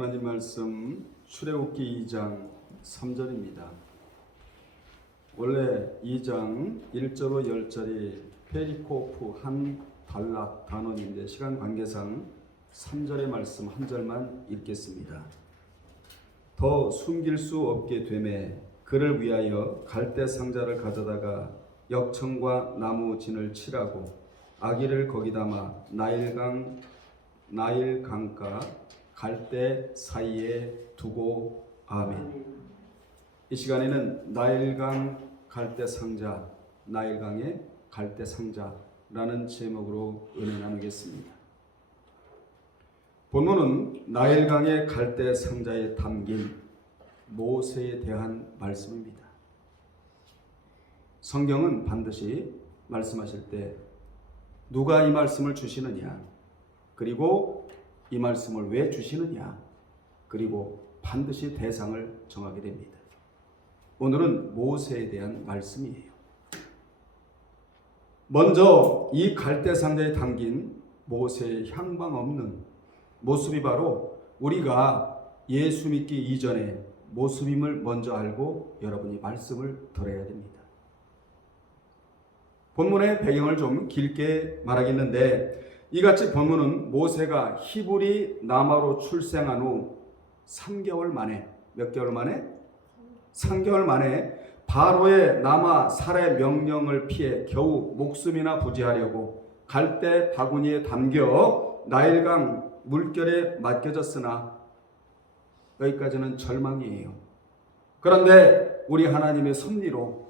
하나님 말씀 출애굽기 2장 3절입니다. 원래 2장 1절로 10절이 페리코프 한 단락 단원인데 시간 관계상 3절의 말씀 한 절만 읽겠습니다. 더 숨길 수 없게 되매 그를 위하여 갈대 상자를 가져다가 역청과 나무 진을 칠하고 아기를 거기 담아 나일강가 갈대 사이에 두고 아멘. 이 시간에는 나일강 갈대 상자, 나일강의 갈대 상자라는 제목으로 은혜 나누겠습니다. 본문은 나일강의 갈대 상자에 담긴 모세에 대한 말씀입니다. 성경은 반드시 말씀하실 때 누가 이 말씀을 주시느냐, 그리고 이 말씀을 왜 주시느냐, 그리고 반드시 대상을 정하게 됩니다. 오늘은 모세에 대한 말씀이에요. 먼저 이 갈대 상자에 담긴 모세의 향방 없는 모습이 바로 우리가 예수 믿기 이전의 모습임을 먼저 알고 여러분이 말씀을 들어야 됩니다. 본문의 배경을 좀 길게 말하겠는데, 이같이 본문은 모세가 히브리 남아로 출생한 후 3개월 만에, 몇 개월 만에? 3개월 만에 바로의 남아 살해 명령을 피해 겨우 목숨이나 부지하려고 갈대 바구니에 담겨 나일강 물결에 맡겨졌으나 여기까지는 절망이에요. 그런데 우리 하나님의 섭리로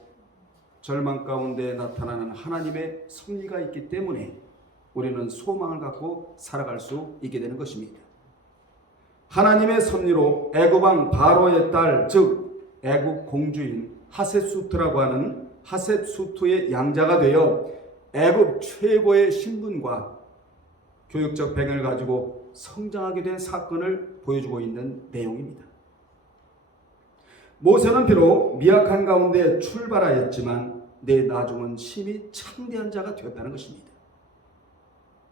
절망 가운데 나타나는 하나님의 섭리가 있기 때문에 우리는 소망을 갖고 살아갈 수 있게 되는 것입니다. 하나님의 섭리로 애굽 왕 바로의 딸, 즉 애굽 공주인 하셋수트라고 하는 하셋수트의 양자가 되어 애굽 최고의 신분과 교육적 배경을 가지고 성장하게 된 사건을 보여주고 있는 내용입니다. 모세는 비록 미약한 가운데 출발하였지만 내 나중은 심히 창대한 자가 되었다는 것입니다.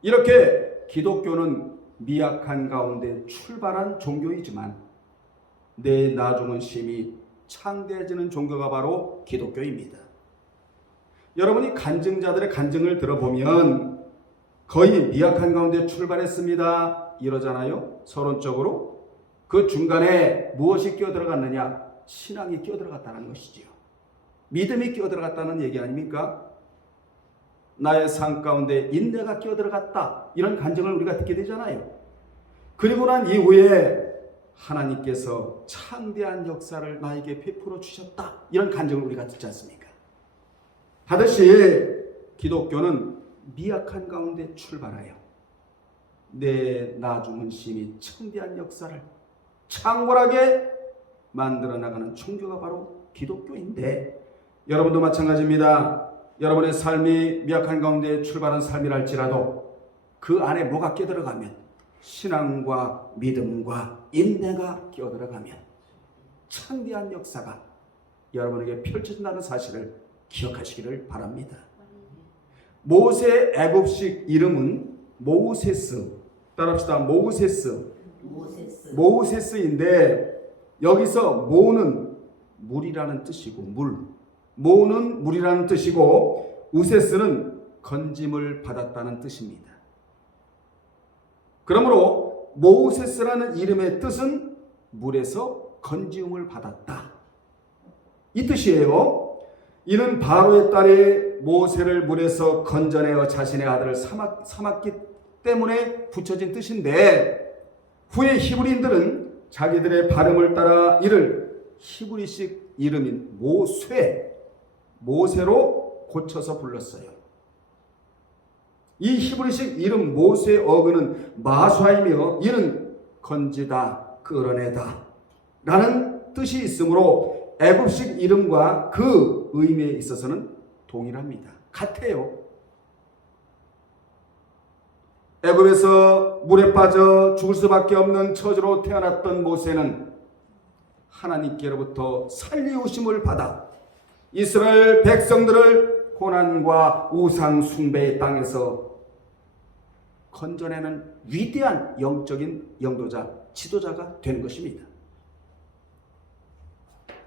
이렇게 기독교는 미약한 가운데 출발한 종교이지만 내 나중은 심히 창대해지는 종교가 바로 기독교입니다. 여러분이 간증자들의 간증을 들어보면 거의 미약한 가운데 출발했습니다 이러잖아요. 서론적으로. 그 중간에 무엇이 끼어들어갔느냐? 신앙이 끼어들어갔다는 것이지요. 믿음이 끼어들어갔다는 얘기 아닙니까? 나의 삶 가운데 인내가 끼어들어갔다, 이런 간증을 우리가 듣게 되잖아요. 그리고 난 이후에 하나님께서 창대한 역사를 나에게 베풀어 주셨다, 이런 간증을 우리가 듣지 않습니까? 하듯이 기독교는 미약한 가운데 출발하여 내 나중은 심히 창대한 역사를 창궐하게 만들어 나가는 종교가 바로 기독교인데, 여러분도 마찬가지입니다. 여러분의 삶이 미약한 가운데 출발한 삶이랄지라도 그 안에 뭐가 끼어들어가면, 신앙과 믿음과 인내가 끼어들어가면 창대한 역사가 여러분에게 펼쳐진다는 사실을 기억하시기를 바랍니다. 모세의 애굽식 이름은 모세스. 따라합시다. 모세스인데 여기서 모는 물이라는 뜻이고, 모는 물이라는 뜻이고, 우세스는 건짐을 받았다는 뜻입니다. 그러므로 모세스라는 이름의 뜻은 물에서 건지움을 받았다, 이 뜻이에요. 이는 바로의 딸이 모세를 물에서 건져내어 자신의 아들을 삼았기 때문에 붙여진 뜻인데, 후에 히브리인들은 자기들의 발음을 따라 이를 히브리식 이름인 모세로 고쳐서 불렀어요. 이 히브리식 이름 모세의 어근은 마수아이며 이는 건지다, 끌어내다 라는 뜻이 있으므로 애굽식 이름과 그 의미에 있어서는 동일합니다. 같아요. 애굽에서 물에 빠져 죽을 수밖에 없는 처지로 태어났던 모세는 하나님께로부터 살리우심을 받아 이스라엘 백성들을 고난과 우상 숭배의 땅에서 건져내는 위대한 영적인 영도자, 지도자가 되는 것입니다.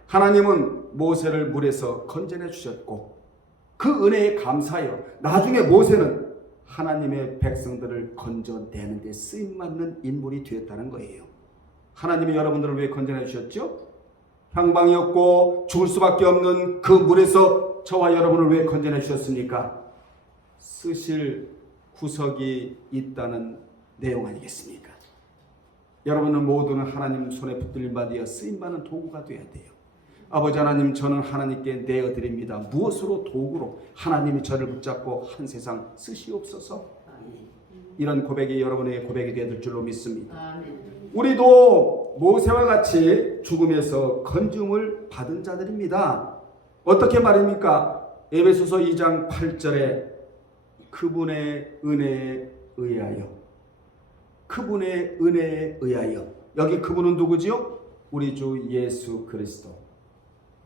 하나님은 모세를 물에서 건져내 주셨고 그 은혜에 감사하여 나중에 모세는 하나님의 백성들을 건져내는 데 쓰임받는 인물이 되었다는 거예요. 하나님이 여러분들을 왜 건져내 주셨죠? 향방이 없고 죽을 수밖에 없는 그 물에서 저와 여러분을 왜 건져내 주셨습니까? 쓰실 구석이 있다는 내용 아니겠습니까? 여러분은 모두는 하나님 손에 붙들림 받아 쓰임받는 도구가 되어야 돼요. 아버지 하나님, 저는 하나님께 내어드립니다. 무엇으로? 도구로 하나님이 저를 붙잡고 한 세상 쓰시옵소서. 이런 고백이 여러분의 고백이 되어질 줄로 믿습니다. 우리도 모세와 같이 죽음에서 건짐을 받은 자들입니다. 어떻게 말입니까? 에베소서 2장 8절에 그분의 은혜에 의하여, 그분의 은혜에 의하여, 여기 그분은 누구지요? 우리 주 예수 그리스도.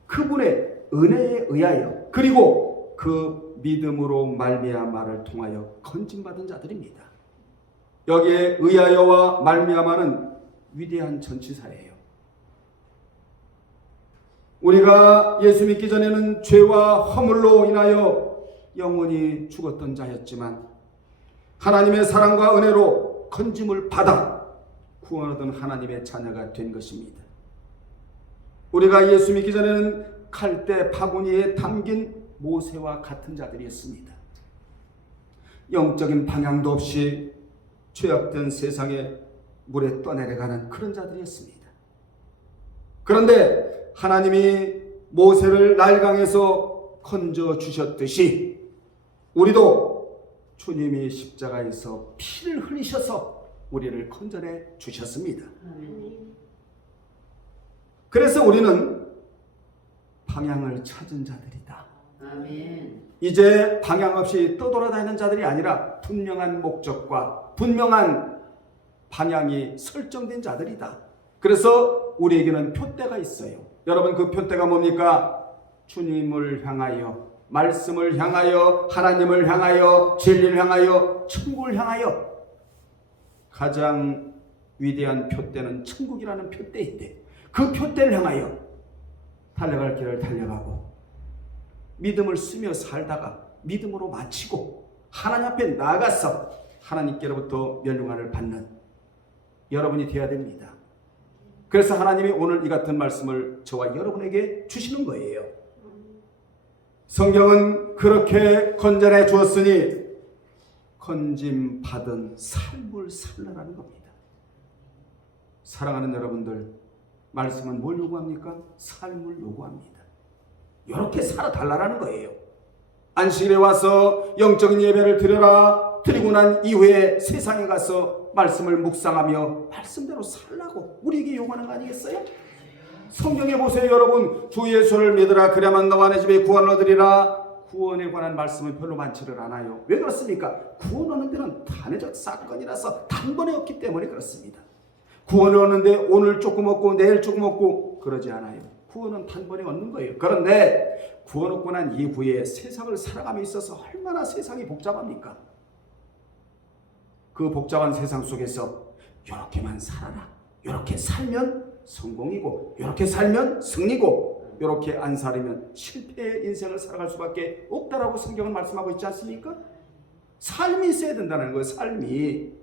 그분의 은혜에 의하여, 그리고 그 믿음으로 말미암아를 통하여 건짐받은 자들입니다. 여기에 의하여와 말미암아는 위대한 전치사예요. 우리가 예수 믿기 전에는 죄와 허물로 인하여 영원히 죽었던 자였지만 하나님의 사랑과 은혜로 건짐을 받아 구원 얻은 하나님의 자녀가 된 것입니다. 우리가 예수 믿기 전에는 칼대 바구니에 담긴 모세와 같은 자들이었습니다. 영적인 방향도 없이 죄악된 세상에 물에 떠내려가는 그런 자들이었습니다. 그런데 하나님이 모세를 날강에서 건져 주셨듯이 우리도 주님이 십자가에서 피를 흘리셔서 우리를 건져내 주셨습니다. 그래서 우리는 방향을 찾은 자들이다. 이제 방향 없이 떠돌아다니는 자들이 아니라 분명한 목적과 분명한 방향이 설정된 자들이다. 그래서 우리에게는 표대가 있어요. 여러분, 그 표대가 뭡니까? 주님을 향하여, 말씀을 향하여, 하나님을 향하여, 진리를 향하여, 천국을 향하여. 가장 위대한 표대는 천국이라는 표대인데 그 표대를 향하여 달려갈 길을 달려가고 믿음을 쓰며 살다가 믿음으로 마치고 하나님 앞에 나가서 하나님께로부터 멸류관을 받는 여러분이 되어야 됩니다. 그래서 하나님이 오늘 이 같은 말씀을 저와 여러분에게 주시는 거예요. 성경은 그렇게 건져내 주었으니 건짐 받은 삶을 살라라는 겁니다. 사랑하는 여러분들, 말씀은 뭘 요구합니까? 삶을 요구합니다. 이렇게 살아달라는 거예요. 안식일에 와서 영적인 예배를 드려라. 드리고 난 이후에 세상에 가서 말씀을 묵상하며 말씀대로 살라고 우리에게 요구하는 거 아니겠어요? 성경에 보세요, 여러분. 주 예수를 믿으라. 그래야만 너와 내 집에 구원을 얻으리라. 구원에 관한 말씀은 별로 많지를 않아요. 왜 그렇습니까? 구원 얻는 데는 단회적 사건이라서 단번에 없기 때문에 그렇습니다. 구원을 얻는데 오늘 조금 얻고 내일 조금 얻고 그러지 않아요. 구원은 단번에 얻는 거예요. 그런데 구원 얻고 난 이후에 세상을 살아감에 있어서 얼마나 세상이 복잡합니까? 그 복잡한 세상 속에서 이렇게만 살아라. 이렇게 살면 성공이고 이렇게 살면 승리고 이렇게 안 살면 실패의 인생을 살아갈 수밖에 없다라고 성경은 말씀하고 있지 않습니까? 삶이 있어야 된다는 거예요. 삶이.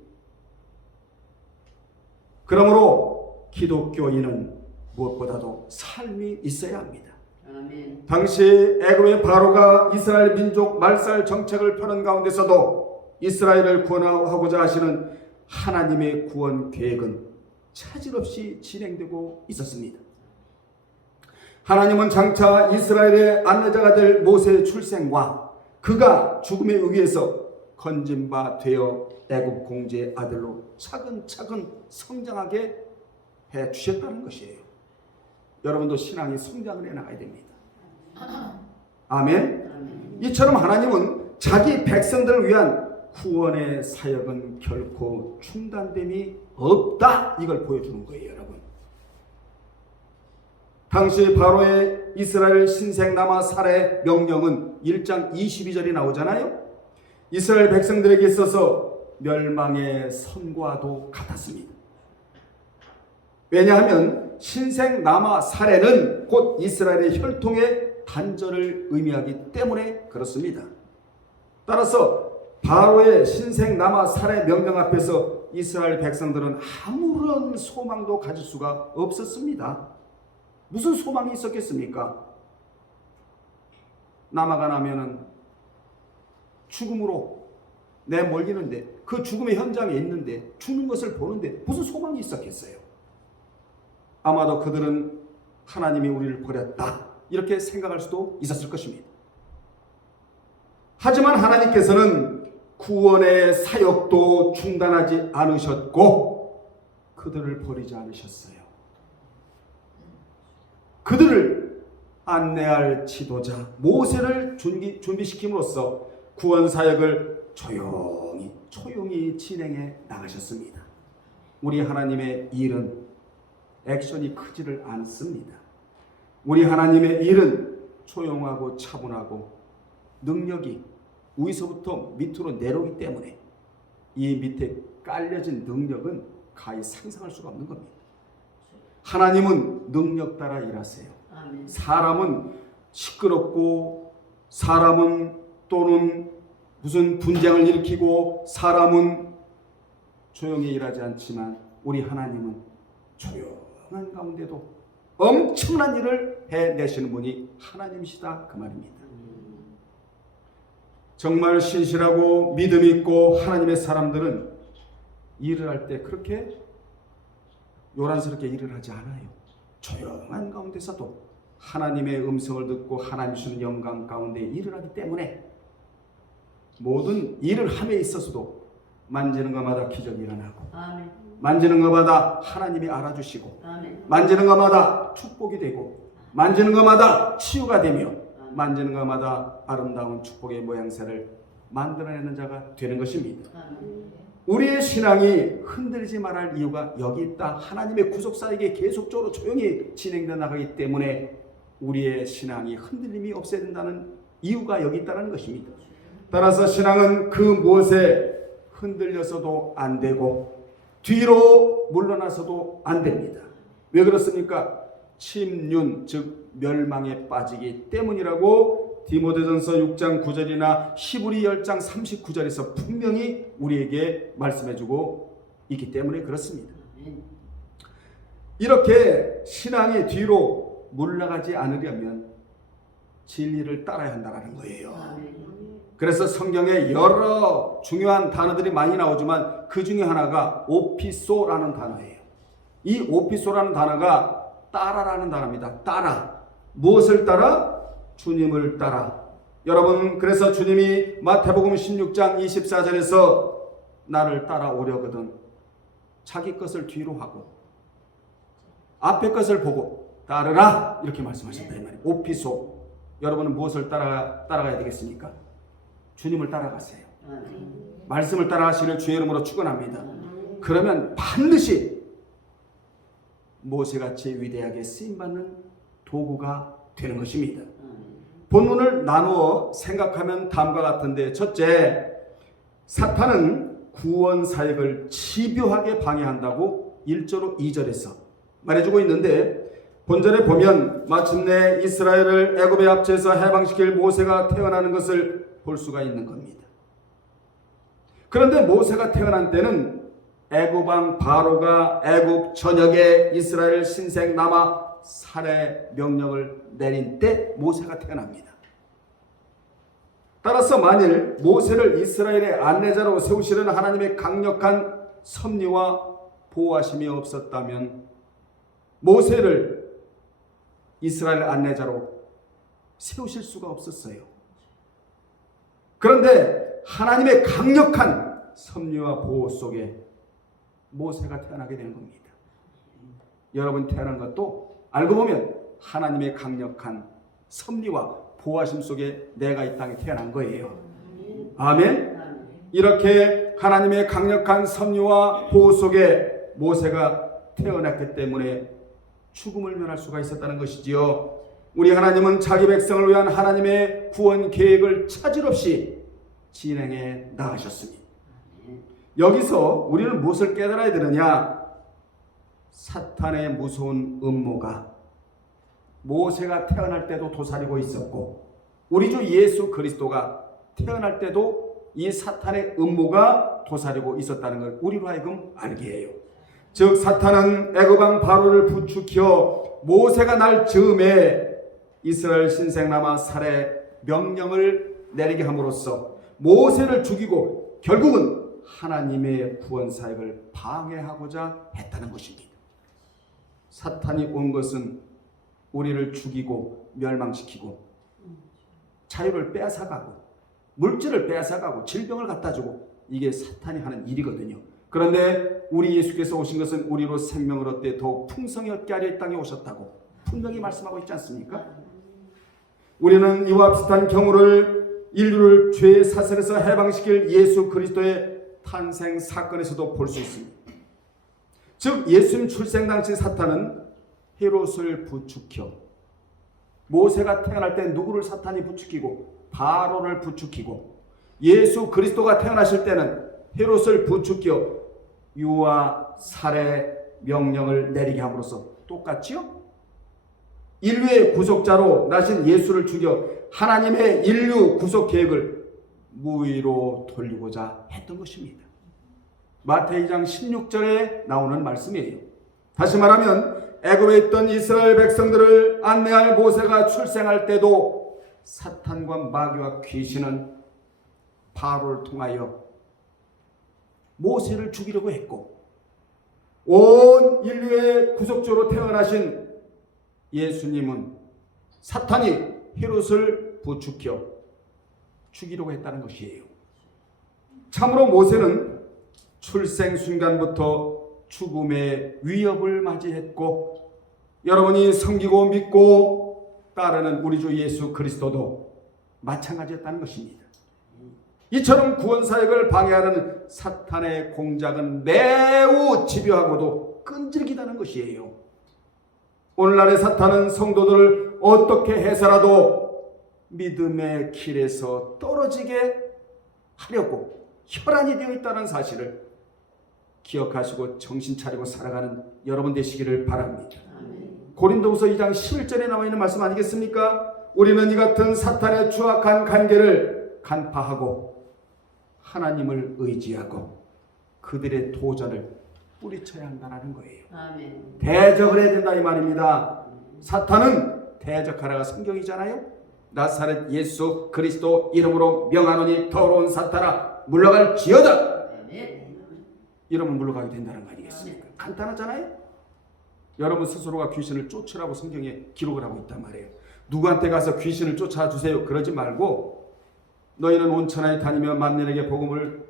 그러므로 기독교인은 무엇보다도 삶이 있어야 합니다. 아멘. 당시 애굽의 바로가 이스라엘 민족 말살 정책을 펴는 가운데서도 이스라엘을 구원하고자 하시는 하나님의 구원 계획은 차질 없이 진행되고 있었습니다. 하나님은 장차 이스라엘의 안내자가 될 모세의 출생과 그가 죽음의 위기에서 건짐바 되어 애굽 공주의 아들로 차근차근 성장하게 해 주셨다는 것이에요. 여러분도 신앙이 성장을 해 나가야 됩니다. 아멘. 이처럼 하나님은 자기 백성들을 위한 구원의 사역은 결코 중단됨이 없다. 이걸 보여주는 거예요, 여러분. 당시 바로의 이스라엘 신생남아 살해 명령은 1장 22절이 나오잖아요. 이스라엘 백성들에게 있어서 멸망의 선과도 같았습니다. 왜냐하면 신생 남아 사례는 곧 이스라엘의 혈통의 단절을 의미하기 때문에 그렇습니다. 따라서 바로의 신생 남아 사례 명령 앞에서 이스라엘 백성들은 아무런 소망도 가질 수가 없었습니다. 무슨 소망이 있었겠습니까? 남아가 나면은 죽음으로 내몰리는데, 그 죽음의 현장에 있는데, 죽는 것을 보는데 무슨 소망이 있었겠어요? 아마도 그들은 하나님이 우리를 버렸다 이렇게 생각할 수도 있었을 것입니다. 하지만 하나님께서는 구원의 사역도 중단하지 않으셨고 그들을 버리지 않으셨어요. 그들을 안내할 지도자 모세를 준비시킴으로써 구원 사역을 조용히 진행해 나가셨습니다. 우리 하나님의 일은 액션이 크지를 않습니다. 우리 하나님의 일은 조용하고 차분하고 능력이 위서부터 밑으로 내려오기 때문에 이 밑에 깔려진 능력은 가히 상상할 수가 없는 겁니다. 하나님은 능력 따라 일하세요. 사람은 시끄럽고 사람은 또는 무슨 분쟁을 일으키고 사람은 조용히 일하지 않지만 우리 하나님은 조용한 가운데도 엄청난 일을 해내시는 분이 하나님이시다 그 말입니다. 정말 신실하고 믿음 있고 하나님의 사람들은 일을 할 때 그렇게 요란스럽게 일을 하지 않아요. 조용한 가운데서도 하나님의 음성을 듣고 하나님 주시는 영광 가운데 일을 하기 때문에 모든 일을 함에 있어서도 만지는 것마다 기적이 일어나고 아멘. 만지는 것마다 하나님이 알아주시고 아멘. 만지는 것마다 축복이 되고 만지는 것마다 치유가 되며 아멘. 만지는 것마다 아름다운 축복의 모양새를 만들어내는 자가 되는 것입니다. 아멘. 우리의 신앙이 흔들리지 말할 이유가 여기 있다. 하나님의 구속사에게 계속적으로 조용히 진행되어 나가기 때문에 우리의 신앙이 흔들림이 없어야 된다는 이유가 여기 있다는 것입니다. 따라서 신앙은 그 무엇에 흔들려서도 안 되고 뒤로 물러나서도 안 됩니다. 왜 그렇습니까? 침륜 즉 멸망에 빠지기 때문이라고 디모데전서 6장 9절이나 히브리 10장 39절에서 분명히 우리에게 말씀해주고 있기 때문에 그렇습니다. 이렇게 신앙이 뒤로 물러가지 않으려면 진리를 따라야 한다는 거예요. 그래서 성경에 여러 중요한 단어들이 많이 나오지만 그 중에 하나가 오피소라는 단어예요. 이 오피소라는 단어가 따라라는 단어입니다. 따라. 무엇을 따라? 주님을 따라. 여러분, 그래서 주님이 마태복음 16장 24절에서 나를 따라오려거든 자기 것을 뒤로 하고 앞에 것을 보고 따르라 이렇게 말씀하셨다 이 말이에요. 오피소. 여러분은 무엇을 따라가야 되겠습니까? 주님을 따라가세요. 말씀을 따라가시기를 주의 이름으로 축원합니다. 그러면 반드시 모세같이 위대하게 쓰임받는 도구가 되는 것입니다. 본문을 나누어 생각하면 다음과 같은데, 첫째, 사탄은 구원 사역을 집요하게 방해한다고 1절 2절에서 말해주고 있는데, 본절에 보면 마침내 이스라엘을 애굽의 압제에서 해방시킬 모세가 태어나는 것을 볼 수가 있는 겁니다. 그런데 모세가 태어난 때는 애굽왕 바로가 애굽 전역에 이스라엘 신생 남아 살해 명령을 내린 때 모세가 태어납니다. 따라서 만일 모세를 이스라엘의 안내자로 세우시는 하나님의 강력한 섭리와 보호하심이 없었다면 모세를 이스라엘 안내자로 세우실 수가 없었어요. 그런데 하나님의 강력한 섭리와 보호 속에 모세가 태어나게 되는 겁니다. 여러분 태어난 것도 알고 보면 하나님의 강력한 섭리와 보호하심 속에 내가 이 땅에 태어난 거예요. 아멘. 이렇게 하나님의 강력한 섭리와 보호 속에 모세가 태어났기 때문에 죽음을 면할 수가 있었다는 것이지요. 우리 하나님은 자기 백성을 위한 하나님의 구원 계획을 차질 없이 진행해 나가셨습니다. 여기서 우리는 무엇을 깨달아야 되느냐? 사탄의 무서운 음모가 모세가 태어날 때도 도사리고 있었고 우리 주 예수 그리스도가 태어날 때도 이 사탄의 음모가 도사리고 있었다는 걸 우리로 하여금 알게 해요. 즉 사탄은 애굽왕 바로를 부추겨 모세가 날 즈음에 이스라엘 신생남아 살해 명령을 내리게 함으로써 모세를 죽이고 결국은 하나님의 구원 사역을 방해하고자 했다는 것입니다. 사탄이 온 것은 우리를 죽이고 멸망시키고 자유를 빼앗아가고 물질을 빼앗아가고 질병을 갖다주고 이게 사탄이 하는 일이거든요. 그런데 우리 예수께서 오신 것은 우리로 생명을 얻되 더욱 풍성히 얻게 하려 이 땅에 오셨다고 분명히 말씀하고 있지 않습니까? 우리는 이와 비슷한 경우를 인류를 죄의 사슬에서 해방시킬 예수 그리스도의 탄생 사건에서도 볼 수 있습니다. 즉 예수님 출생 당시 사탄은 헤롯을 부추겨 모세가 태어날 때 누구를 사탄이 부추기고 바로를 부추기고 예수 그리스도가 태어나실 때는 헤롯을 부추겨 유아 살해 명령을 내리게 함으로써 똑같지요? 인류의 구속자로 나신 예수를 죽여 하나님의 인류 구속 계획을 무의로 돌리고자 했던 것입니다. 마태이 2장 16절에 나오는 말씀이에요. 다시 말하면 애굽에 있던 이스라엘 백성들을 안내할 모세가 출생할 때도 사탄과 마귀와 귀신은 바로를 통하여 모세를 죽이려고 했고 온 인류의 구속주로 태어나신 예수님은 사탄이 헤롯을 부추겨 죽이려고 했다는 것이에요. 참으로 모세는 출생 순간부터 죽음의 위협을 맞이했고 여러분이 섬기고 믿고 따르는 우리 주 예수 그리스도도 마찬가지였다는 것입니다. 이처럼 구원사역을 방해하는 사탄의 공작은 매우 집요하고도 끈질기다는 것이에요. 오늘날의 사탄은 성도들을 어떻게 해서라도 믿음의 길에서 떨어지게 하려고 혈안이 되어 있다는 사실을 기억하시고 정신 차리고 살아가는 여러분 되시기를 바랍니다. 고린도후서 2장 11절에 나와 있는 말씀 아니겠습니까? 우리는 이 같은 사탄의 추악한 관계를 간파하고 하나님을 의지하고 그들의 도전을 뿌리쳐야 한다는 거예요. 아멘. 대적을 해야 된다 이 말입니다. 사탄은 대적하라가 성경이잖아요. 나사렛 예수 그리스도 이름으로 명하노니 더러운 사탄아 물러갈지어다. 이러면 물러가게 된다는 거 아니겠습니까? 간단하잖아요. 여러분 스스로가 귀신을 쫓으라고 성경에 기록을 하고 있단 말이에요. 누구한테 가서 귀신을 쫓아주세요 그러지 말고 너희는 온 천하에 다니며 만민에게 복음을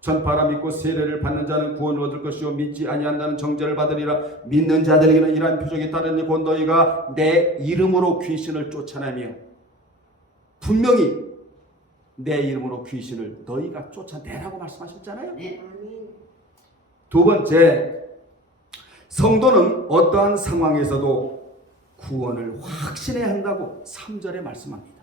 전파하라. 믿고 세례를 받는 자는 구원을 얻을 것이요 믿지 아니한 자는 정죄를 받으리라. 믿는 자들에게는 이러한 표적이 따르니 곧 너희가 내 이름으로 귀신을 쫓아내며 분명히 내 이름으로 귀신을 너희가 쫓아내라고 말씀하셨잖아요. 네. 두 번째, 성도는 어떠한 상황에서도 구원을 확신해야 한다고 3절에 말씀합니다.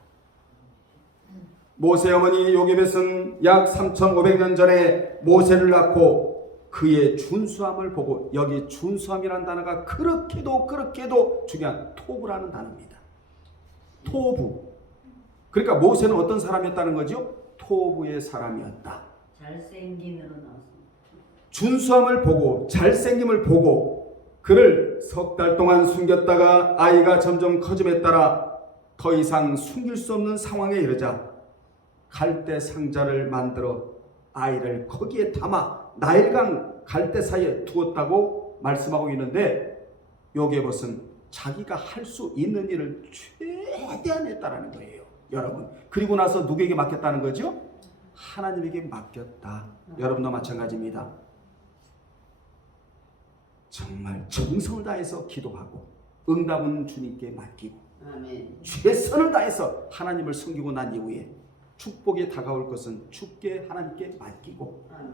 모세 어머니 요게벳은 약 3,500년 전에 모세를 낳고 그의 준수함을 보고, 여기 준수함이라는 단어가 그렇게도 중요한 토부라는 단어입니다. 토부. 그러니까 모세는 어떤 사람이었다는 거죠? 토부의 사람이었다. 잘생긴으로 나왔습니다. 준수함을 보고 잘생김을 보고 그를 석 달 동안 숨겼다가 아이가 점점 커짐에 따라 더 이상 숨길 수 없는 상황에 이르자 갈대 상자를 만들어 아이를 거기에 담아 나일강 갈대 사이에 두었다고 말씀하고 있는데, 요게벳은 자기가 할 수 있는 일을 최대한 했다라는 거예요. 여러분, 그리고 나서 누구에게 맡겼다는 거죠? 하나님에게 맡겼다. 여러분도 마찬가지입니다. 정말 정성을 다해서 기도하고 응답은 주님께 맡기고 아멘. 최선을 다해서 하나님을 섬기고 난 이후에 축복이 다가올 것은 주께 하나님께 맡기고 아멘.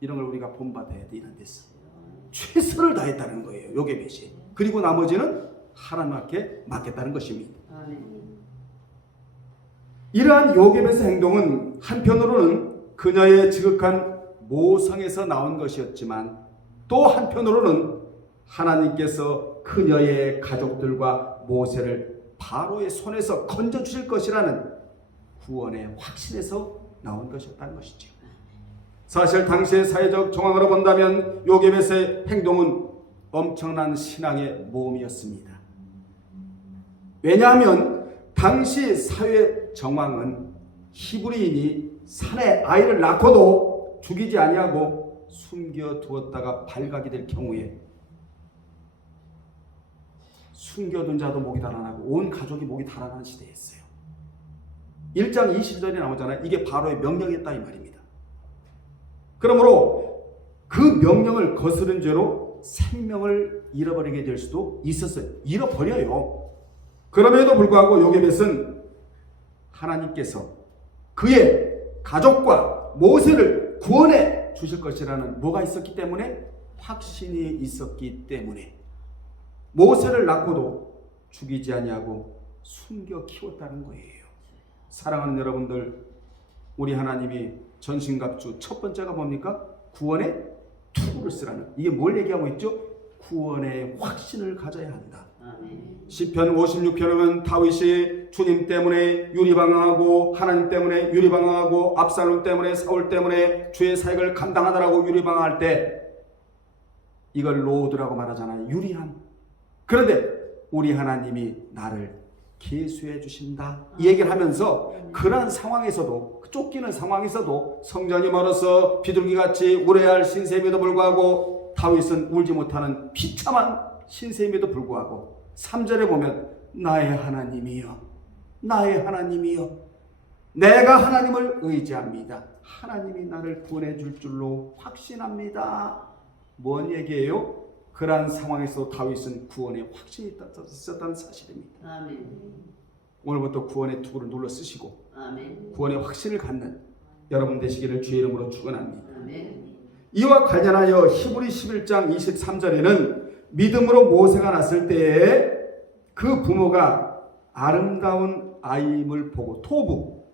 이런 걸 우리가 본받아야 돼. 이런 데서 최선을 다했다는 거예요. 요게벳이. 그리고 나머지는 하나님께 맡겼다는 것입니다. 아멘. 이러한 요게벳의 행동은 한편으로는 그녀의 지극한 모성에서 나온 것이었지만 또 한편으로는 하나님께서 그녀의 가족들과 모세를 바로의 손에서 건져주실 것이라는 구원의 확신에서 나온 것이었다는 것이죠. 사실 당시의 사회적 정황으로 본다면 요게벳의 행동은 엄청난 신앙의 모험이었습니다. 왜냐하면 당시 사회 정황은 히브리인이 산에 아이를 낳고도 죽이지 아니하고 숨겨두었다가 발각이 될 경우에 숨겨둔 자도 목이 달아나고 온 가족이 목이 달아나는 시대였어요. 1장 20절에 나오잖아요. 이게 바로의 명령이었다 이 말입니다. 그러므로 그 명령을 거스른 죄로 생명을 잃어버리게 될 수도 있었어요. 잃어버려요. 그럼에도 불구하고 요게벳은 하나님께서 그의 가족과 모세를 구원해 주실 것이라는 뭐가 있었기 때문에, 확신이 있었기 때문에 모세를 낳고도 죽이지 아니하고 숨겨 키웠다는 거예요. 사랑하는 여러분들, 우리 하나님이 전신갑주 첫 번째가 뭡니까? 구원의 투구를 쓰라는, 이게 뭘 얘기하고 있죠? 구원의 확신을 가져야 한다. 시편 56편은 다윗이 주님 때문에 유리방황하고 하나님 때문에 유리방황하고 압살롬 때문에 사울 때문에 주의 사역을 감당하느라고 유리방황할 때 이걸 로드라고 말하잖아요. 유리함. 그런데 우리 하나님이 나를 계수해 주신다 이 얘기를 하면서 그러한 상황에서도, 쫓기는 상황에서도 성전이 멀어서 비둘기같이 울어야 할 신세임에도 불구하고 다윗은 울지 못하는 비참한 신세임에도 불구하고 3절에 보면 나의 하나님이여, 나의 하나님이여, 내가 하나님을 의지합니다. 하나님이 나를 구원해 줄 줄로 확신합니다. 뭔 얘기예요? 그러한 상황에서 다윗은 구원의 확신이 있었다는 사실입니다. 아멘. 오늘부터 구원의 투구를 눌러 쓰시고 아멘. 구원의 확신을 갖는 여러분 되시기를 주의 이름으로 축원합니다. 아멘. 이와 관련하여 히브리 11장 23절에는 믿음으로 모세가 났을 때에 그 부모가 아름다운 아임을 보고 토부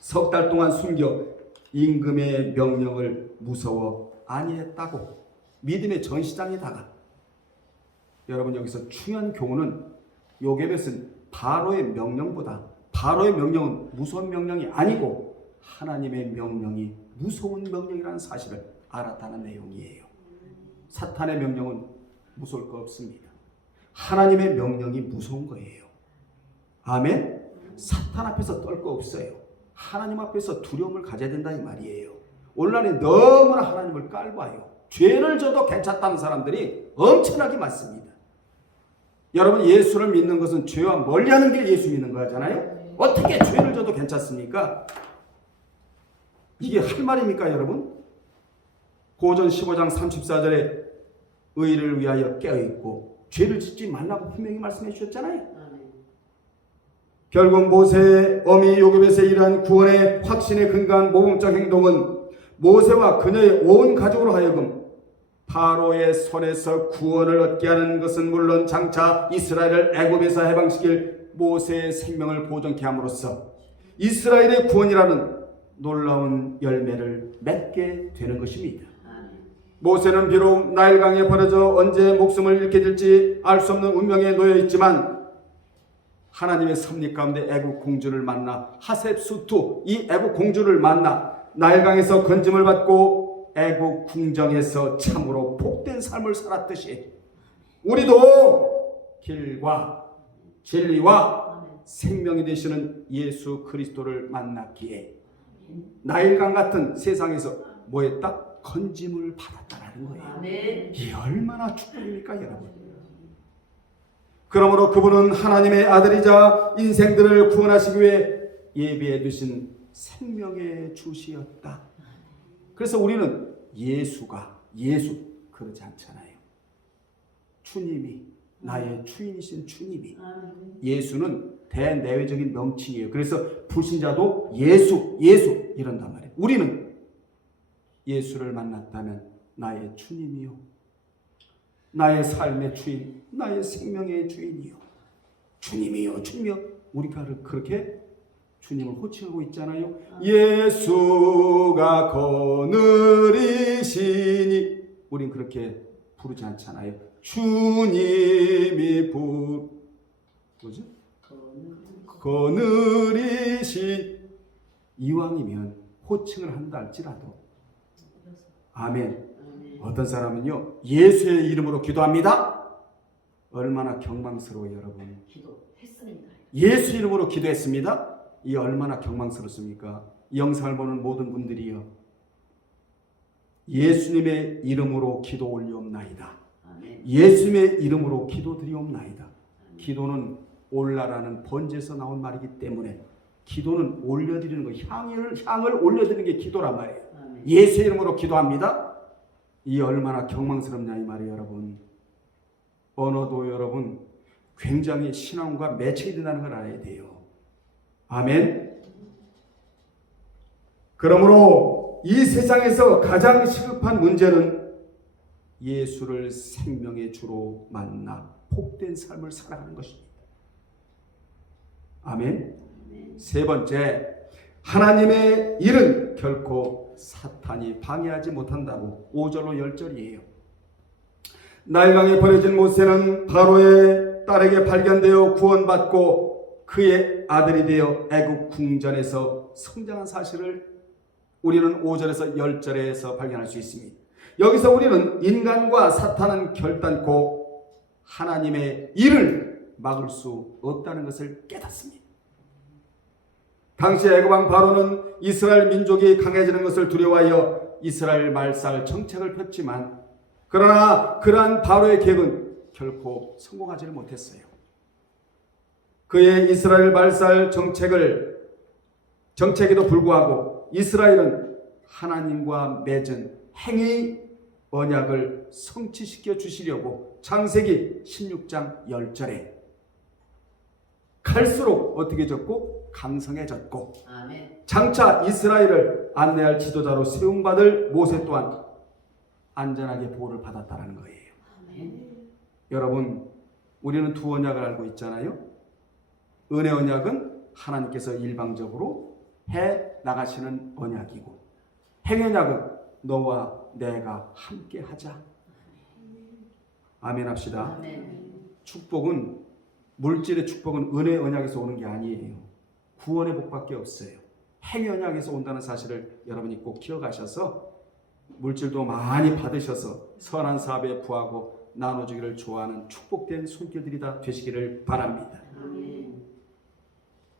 석 달 동안 숨겨 임금의 명령을 무서워 아니했다고, 믿음의 전시장에다가. 여러분, 여기서 중요한 교훈은 요게벳은 바로의 명령보다, 바로의 명령은 무서운 명령이 아니고 하나님의 명령이 무서운 명령이라는 사실을 알았다는 내용이에요. 사탄의 명령은 무서울 거 없습니다. 하나님의 명령이 무서운 거예요. 아멘. 사탄 앞에서 떨 거 없어요. 하나님 앞에서 두려움을 가져야 된다 이 말이에요. 오늘날에 너무나 하나님을 깔봐요. 죄를 져도 괜찮다는 사람들이 엄청나게 많습니다. 여러분, 예수를 믿는 것은 죄와 멀리하는 게 예수 믿는 거잖아요. 어떻게 죄를 져도 괜찮습니까? 이게 할 말입니까 여러분? 고전 15장 34절에 의를 위하여 깨어있고 죄를 짓지 말라고 분명히 말씀해 주셨잖아요. 결국 모세의 어미 요게벳의 이러한 구원의 확신에 근거한 모범적 행동은 모세와 그녀의 온 가족으로 하여금 파로의 손에서 구원을 얻게 하는 것은 물론 장차 이스라엘을 애굽에서 해방시킬 모세의 생명을 보존케 함으로써 이스라엘의 구원이라는 놀라운 열매를 맺게 되는 것입니다. 모세는 비록 나일강에 버려져 언제 목숨을 잃게 될지 알 수 없는 운명에 놓여 있지만 하나님의 섭리 가운데 애굽 공주를 만나 하셉수투 이 애굽 공주를 만나 나일강에서 건짐을 받고 애굽 궁정에서 참으로 복된 삶을 살았듯이 우리도 길과 진리와 생명이 되시는 예수 그리스도를 만났기에 나일강 같은 세상에서 뭐했다? 건짐을 받았다는 거예요. 아멘. 이 얼마나 축복입니까 여러분. 그러므로 그분은 하나님의 아들이자 인생들을 구원하시기 위해 예비해 두신 생명의 주시였다. 그래서 우리는 예수 그러지 않잖아요. 주님이, 나의 주인이신 주님이. 예수는 대내외적인 명칭이에요. 그래서 불신자도 예수 이런단 말이에요. 우리는 예수를 만났다면 나의 주님이요, 나의 삶의 주인, 나의 생명의 주인이요, 주님이요, 주님이요. 우리가 그렇게 주님을 호칭하고 있잖아요. 예수가 거느리시니 우린 그렇게 부르지 않잖아요. 주님이 뭐지? 거느리신 이왕이면 호칭을 한다 할지라도 아멘. 어떤 사람은요 예수의 이름으로 기도합니다. 얼마나 경망스러워요 여러분. 기도했습니다. 예수 이름으로 기도했습니다. 이 얼마나 경망스럽습니까? 이 영상을 보는 모든 분들이요 예수님의 이름으로 기도 올리옵나이다. 예수님의 이름으로 기도 드리옵나이다. 기도는 올라라는 번제에서 나온 말이기 때문에 기도는 올려드리는 거, 향을 올려드리는 게 기도란 말이에요. 예수의 이름으로 기도합니다. 이 얼마나 경망스럽냐 이 말이에요 여러분. 언어도 여러분 굉장히 신앙과 매칭이 된다는 걸 알아야 돼요. 아멘. 그러므로 이 세상에서 가장 시급한 문제는 예수를 생명의 주로 만나 복된 삶을 살아가는 것입니다. 아멘. 세 번째, 하나님의 일은 결코 사탄이 방해하지 못한다고 5절로 10절이에요. 나일강에 버려진 모세는 바로의 딸에게 발견되어 구원받고 그의 아들이 되어 애굽 궁전에서 성장한 사실을 우리는 5절에서 10절에서 발견할 수 있습니다. 여기서 우리는 인간과 사탄은 결단코 하나님의 일을 막을 수 없다는 것을 깨닫습니다. 당시 애굽왕 바로는 이스라엘 민족이 강해지는 것을 두려워하여 이스라엘 말살 정책을 폈지만 그러나 그러한 바로의 계획은 결코 성공하지를 못했어요. 그의 이스라엘 말살 정책에도 불구하고 이스라엘은 하나님과 맺은 행위 언약을 성취시켜 주시려고 창세기 16장 10절에 갈수록 어떻게 졌고 강성해졌고 아멘. 장차 이스라엘을 안내할 지도자로 세움받을 모세 또한 안전하게 보호를 받았다는 거예요. 아멘. 여러분 우리는 두 언약을 알고 있잖아요. 은혜 언약은 하나님께서 일방적으로 해 나가시는 언약이고 행위 언약은 너와 내가 함께 하자. 아멘 합시다. 아멘. 축복은 물질의 축복은 은혜 언약에서 오는 게 아니에요. 구원의 복밖에 없어요. 행위 언약에서 온다는 사실을 여러분이 꼭 기억하셔서 물질도 많이 받으셔서 선한 사업에 부하고 나눠주기를 좋아하는 축복된 손길들이 다 되시기를 바랍니다. 아멘.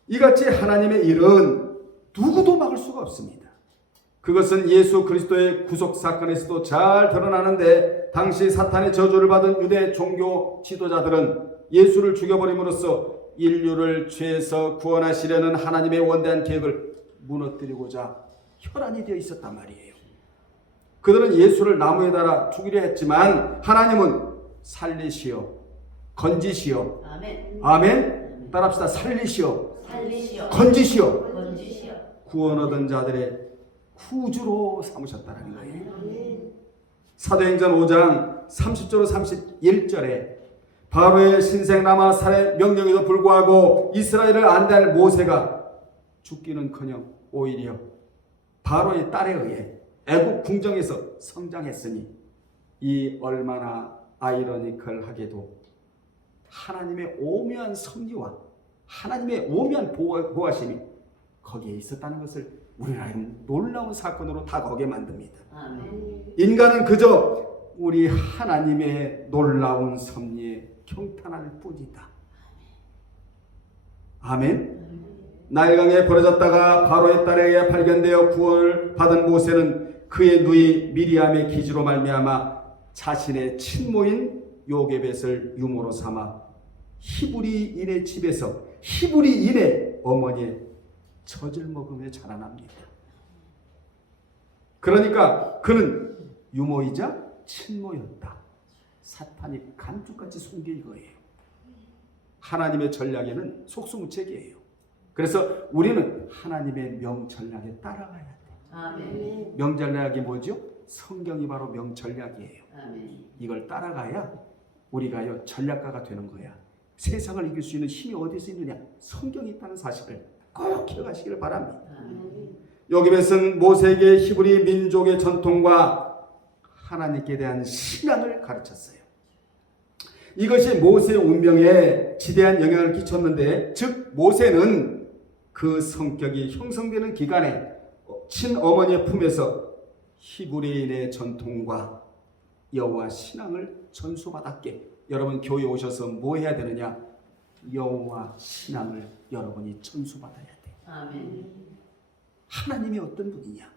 이같이 하나님의 일은 누구도 막을 수가 없습니다. 그것은 예수 그리스도의 구속 사건에서도 잘 드러나는데 당시 사탄의 저주를 받은 유대 종교 지도자들은 예수를 죽여버림으로써 인류를 죄에서 구원하시려는 하나님의 원대한 계획을 무너뜨리고자 혈안이 되어 있었단 말이에요. 그들은 예수를 나무에 달아 죽이려 했지만 하나님은 살리시어 건지시어 아멘. 아멘. 따라합시다. 살리시어 살리시어 건지시어 건지시어 구원 얻은 자들의 구주로 삼으셨다는 거예요. 사도행전 5장 30절로 31절에 바로의 신생라마 살해 명령에도 불구하고 이스라엘을 안대할 모세가 죽기는커녕 오히려 바로의 딸에 의해 애굽 궁정에서 성장했으니 이 얼마나 아이러니컬하게도 하나님의 오묘한 섭리와 하나님의 오묘한 보호하심이 거기에 있었다는 것을 우리는 놀라운 사건으로 다가오게 만듭니다. 아멘. 인간은 그저 우리 하나님의 놀라운 섭리에 경탄할 뿐이다. 아멘. 나일강에 버려졌다가 바로의 딸에 의해 발견되어 구원을 받은 모세는 그의 누이 미리암의 기지로 말미암아 자신의 친모인 요게벳을 유모로 삼아 히브리인의 집에서 히브리인의 어머니의 젖을 먹으며 자라납니다. 그러니까 그는 유모이자 친모였다. 사탄이 간죽같이 숨긴 거예요. 하나님의 전략에는 속수무책이에요. 그래서 우리는 하나님의 명전략에 따라가야 돼. 아멘. 명전략이 뭐죠? 성경이 바로 명전략이에요. 아멘. 이걸 따라가야 우리가요 전략가가 되는 거야. 세상을 이길 수 있는 힘이 어디서 있느냐? 성경이 있다는 사실을 꼭 기억하시기를 바랍니다. 아멘. 요게벳은 모세에게 히브리 민족의 전통과 하나님께 대한 신앙을 가르쳤어요. 이것이 모세의 운명에 지대한 영향을 끼쳤는데, 즉 모세는 그 성격이 형성되는 기간에 친어머니의 품에서 히브리인의 전통과 여호와 신앙을 전수받았기에 여러분 교회 오셔서 뭐 해야 되느냐? 여호와 신앙을 여러분이 전수받아야 돼. 아멘. 하나님이 어떤 분이냐?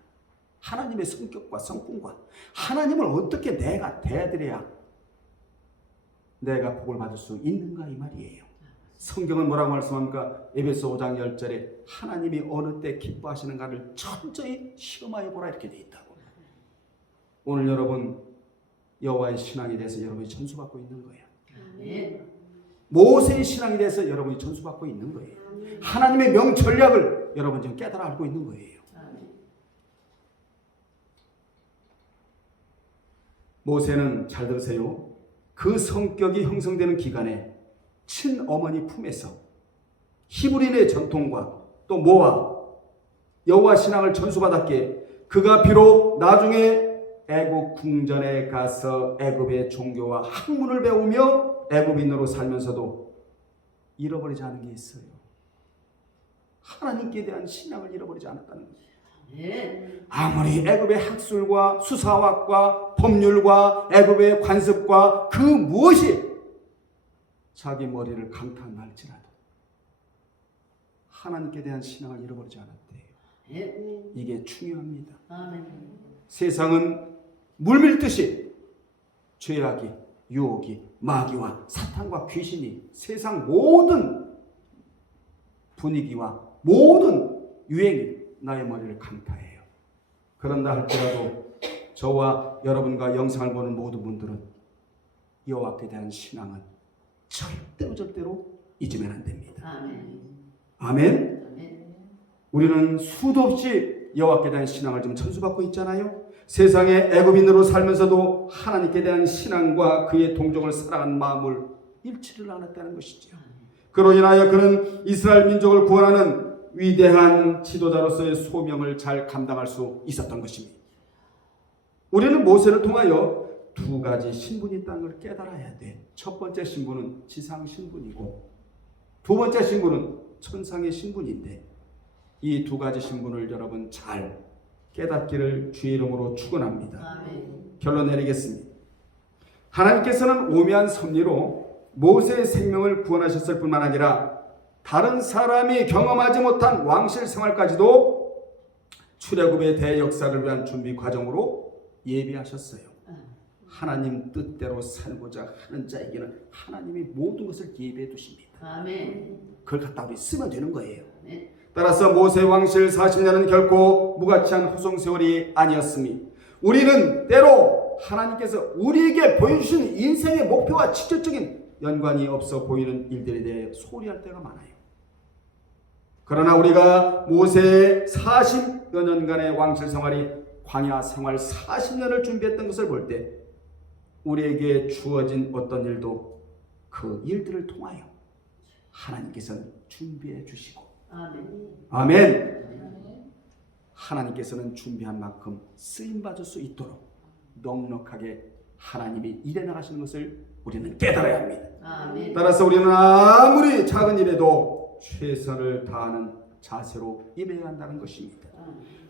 하나님의 성격과 성품과 하나님을 어떻게 내가 대드려야 내가 복을 받을 수 있는가 이 말이에요. 성경은 뭐라고 말씀합니까? 에베소 5장 10절에 하나님이 어느 때 기뻐하시는가를 철저히 시험하여 보라 이렇게 되어 있다고. 오늘 여러분 여호와의 신앙에 대해서 여러분이 전수받고 있는 거예요. 아멘. 모세의 신앙에 대해서 여러분이 전수받고 있는 거예요. 하나님의 명전략을 여러분 지금 깨달아 알고 있는 거예요. 아멘. 모세는 잘 들으세요. 그 성격이 형성되는 기간에 친어머니 품에서 히브리인의 전통과 또 뭐와 여호와 신앙을 전수받았기에 그가 비록 나중에 애굽 궁전에 가서 애굽의 종교와 학문을 배우며 애굽인으로 살면서도 잃어버리지 않은 게 있어요. 하나님께 대한 신앙을 잃어버리지 않았다는 거예요. 아멘. 아무리 애굽의 학술과 수사학과 법률과 애굽의 관습과 그 무엇이 자기 머리를 강타할지라도 하나님께 대한 신앙을 잃어버리지 않았대요. 아멘. 이게 중요합니다. 아멘. 세상은 물밀듯이 죄악이, 유혹이, 마귀와 사탄과 귀신이 세상 모든 분위기와 모든 유행이 나의 머리를 강타해요. 그런다 할지라도 저와 여러분과 영상을 보는 모든 분들은 여호와께 대한 신앙은 절대로 잊으면 안 됩니다. 아멘. 아멘. 아멘. 우리는 수도 없이 여호와께 대한 신앙을 좀 전수받고 있잖아요. 세상에 애굽인으로 살면서도 하나님께 대한 신앙과 그의 동정을 사랑하는 마음을 잃지를 않았다는 것이죠. 그로 인하여 그는 이스라엘 민족을 구원하는 위대한 지도자로서의 소명을 잘 감당할 수 있었던 것입니다. 우리는 모세를 통하여 두 가지 신분이 있다는 걸 깨달아야 돼. 첫 번째 신분은 지상 신분이고 두 번째 신분은 천상의 신분인데 이 두 가지 신분을 여러분 잘 깨닫기를 주의 이름으로 축원합니다. 아멘. 결론 내리겠습니다. 하나님께서는 오묘한 섭리로 모세의 생명을 구원하셨을 뿐만 아니라 다른 사람이 경험하지 못한 왕실 생활까지도 출애굽의 대역사를 위한 준비 과정으로 예비하셨어요. 하나님 뜻대로 살고자 하는 자에게는 하나님이 모든 것을 예비해 두십니다. 아멘. 그걸 갖다 우리 쓰면 되는 거예요. 아멘. 따라서 모세 왕실 40년은 결코 무가치한 후송세월이 아니었습니다. 우리는 때로 하나님께서 우리에게 보여주신 인생의 목표와 직접적인 연관이 없어 보이는 일들에 대해 소홀히할 때가 많아요. 그러나 우리가 모세의 40여 년간의 왕실 생활이 광야 생활 40년을 준비했던 것을 볼 때 우리에게 주어진 어떤 일도 그 일들을 통하여 하나님께서는 준비해 주시고 아멘. 아멘. 하나님께서는 준비한 만큼 쓰임받을 수 있도록 넉넉하게 하나님이 일해 나가시는 것을 우리는 깨달아야 합니다. 아멘. 따라서 우리는 아무리 작은 일에도 최선을 다하는 자세로 임해야 한다는 것입니다.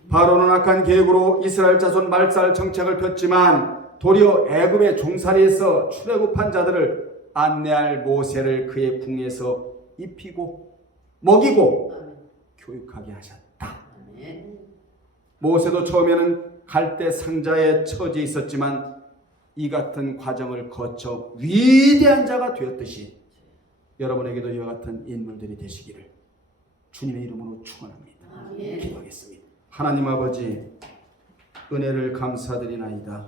바로는 악한 계획으로 이스라엘 자손 말살 정책을 폈지만 도리어 애굽의 종살이에서 출애굽한 자들을 안내할 모세를 그의 궁에서 입히고 먹이고 교육하게 하셨다. 아멘. 모세도 처음에는 갈대 상자에 처져 있었지만 이 같은 과정을 거쳐 위대한 자가 되었듯이 여러분에게도 이와 같은 인물들이 되시기를 주님의 이름으로 축원합니다. 아멘. 기도하겠습니다. 하나님 아버지 은혜를 감사드리나이다.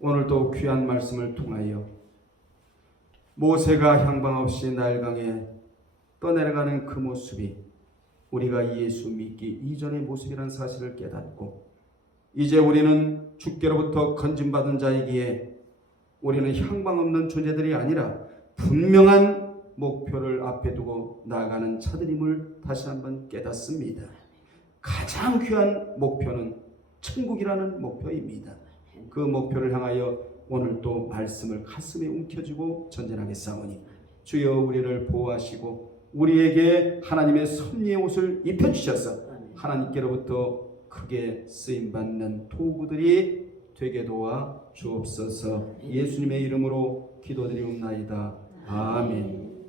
오늘도 귀한 말씀을 통하여 모세가 향방 없이 나일강에 떠내려가는 그 모습이 우리가 예수 믿기 이전의 모습이라는 사실을 깨닫고 이제 우리는 주께로부터 건진받은 자이기에 우리는 향방 없는 존재들이 아니라 분명한 목표를 앞에 두고 나아가는 자들임을 다시 한번 깨닫습니다. 가장 귀한 목표는 천국이라는 목표입니다. 그 목표를 향하여 오늘 또 말씀을 가슴에 움켜쥐고 전진하겠사오니 주여 우리를 보호하시고 우리에게 하나님의 섭리의 옷을 입혀주셔서 하나님께로부터 크게 쓰임받는 도구들이 되게 도와 주옵소서. 예수님의 이름으로 기도드리옵나이다. 아멘.